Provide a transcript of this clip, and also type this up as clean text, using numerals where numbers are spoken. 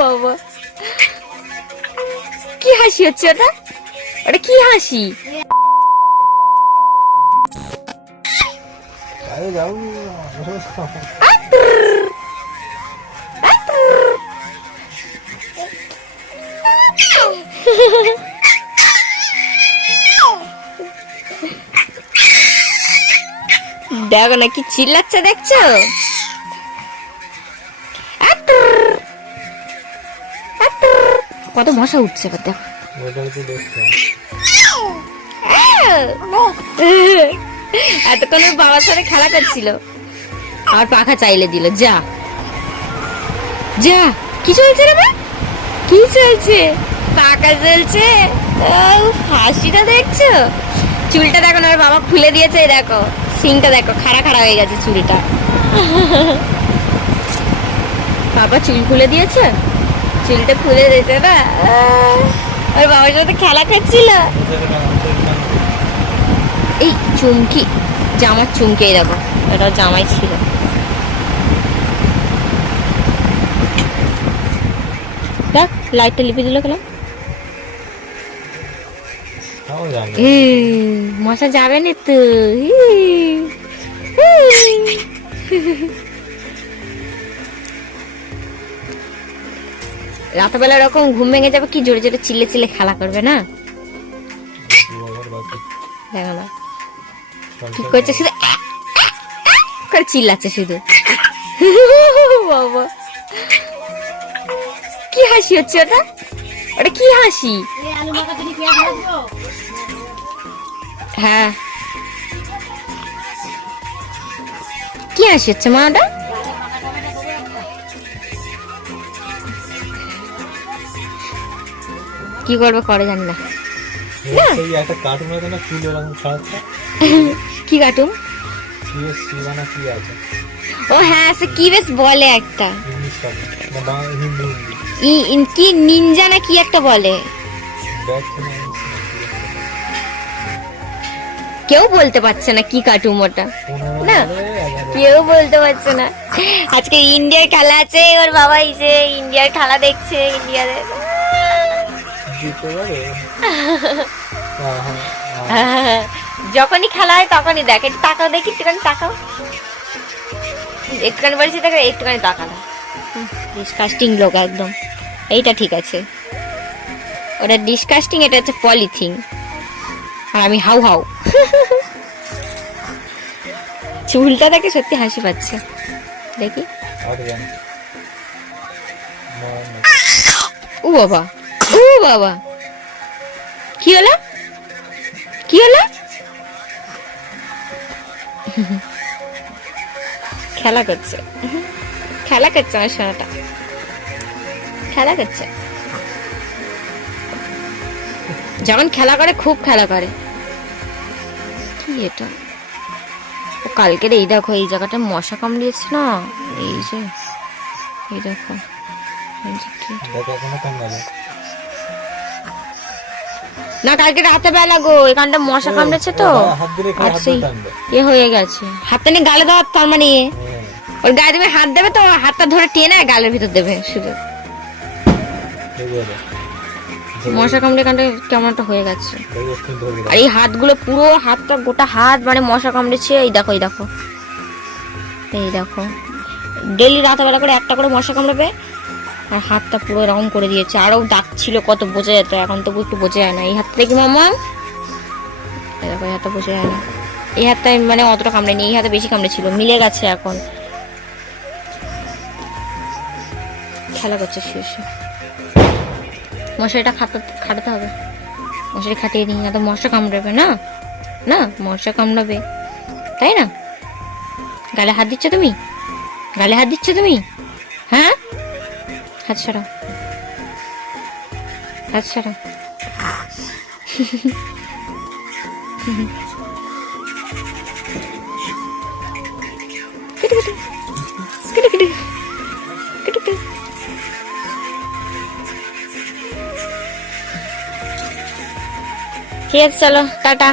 বাবা কি হাসি হচ্ছে ওটা, ওটা কি হাসি? দেখো না কি চিল্লাচ্ছে, দেখছো? কত মশা উঠছে দেখো। এতক্ষণ বাবার সাথে খেলা করছিল আর পাখা চাইলে দিল। যা যা, কি চলছে রে মা? কি চলছে? পাখা চলছে। হাসিটা দেখছো? চুলটা দেখো না বাবা খুলে দিয়েছে, দেখো সিংটা দেখো খাড়া খাড়া হয়ে গেছে চুলটা। বাবা চুল খুলে দিয়েছে, চুলটা খুলে দিয়েছে না, ওর বাবার সাথে খেলা করছিল। এই চুমকি, জামার চুমকি, দেখো এটা জামাই ছিল। দেখ লাইটটা লিপে দিল কেন? মশা যাবে না তো। রাতবেলা এরকম ঘুম ভেঙে যাবে, কি জোরে জোরে চিল্লে চিল্লে খেলা করবে না? দেখো না কি করছে, শুধু করে চিল্লাচ্ছে শুধু। বাবা কি হাসি হচ্ছে ওটা, ওটা কি হাসি? হ্যাঁ কি হাসি হচ্ছে মা ওটা? কি করবে করে জানি না। কি কার্টুন? ও হ্যাঁ, সে কি বেশ বলে একটা, কি নিনজা না কি একটা বলে, কেউ বলতে পারছে না কি কার্টুন ওটা, না কেউ বলতে পারছে না। আজকে ইন্ডিয়ার খেলা আছে, ওর বাবা এসে ইন্ডিয়ার খেলা দেখছে। ইন্ডিয়ার যখনই খেলা হয় তখনই দেখ, একটু তাকাও দেখি, একটুখানি তাকাও, একটুখানি বলছি দেখো, একটুখানি তাকাও। ডিসকাস্টিং লোক একদম। এইটা ঠিক আছে, ওটা ডিসকাস্টিং, এটা হচ্ছে পলিথিন, আর আমি হাউ হাউ। চুলটা দেখে সত্যি হাসি পাচ্ছে, দেখি। ও বাবা, ও বাবা, কি হলো, কি হলো? খেলা করছে, খেলা করছে আমার সোনাটা, খেলা করছে। যখন খেলা করে খুব খেলা করে। কি এটা? ও কালকের এই দেখো, এই জায়গাটা মশা কামড়িয়েছে না, এই যে এই দেখো, না কালকে রাতে বেলা গো এখানটা মশা কামড়েছে তো, আর সেই এ হয়ে গেছে। হাতটা নিয়ে গালে দেওয়া, তার মানে ওর গায়ে তুমি হাত দেবে তো হাতটা ধরে টেনে গালের ভিতর দেবে শুধু। মশা কামড়ে কামড়ে কেমন একটা হয়ে গেছে, আর এই হাতগুলো পুরো হাতটা গোটা হাত মানে মশা কামড়েছে। এই দেখো, এই দেখো, এই দেখো, ডেলি রাতেবেলা করে একটা করে মশা কামড়াবে, আর হাতটা পুরো এরকম করে দিয়েছে। আরো দাগ ছিল কত, বোঝা যেত, এখন তো একটু বোঝা যায় না। এই হাতটা কি মামা, এই দেখো এই হাতটা বোঝা যায় না। এই হাতটা মানে অতটা কামড়েনি, এই হাতে বেশি কামড়ে ছিল, মিলে গেছে এখন। খেলা করছে শুয়ে শুয়ে। মশারিটা খাটাতে হবে, মশারি খাটিয়ে দিই, না তো মশা কামড়াবে না, না মশা কামড়াবে, তাই না? গালে হাত দিচ্ছ তুমি, গালে হাত দিচ্ছ তুমি, হ্যাঁ? হাত ছাড়াও, হাত ছাড়াও। ঠিক আছে চলো টাটা।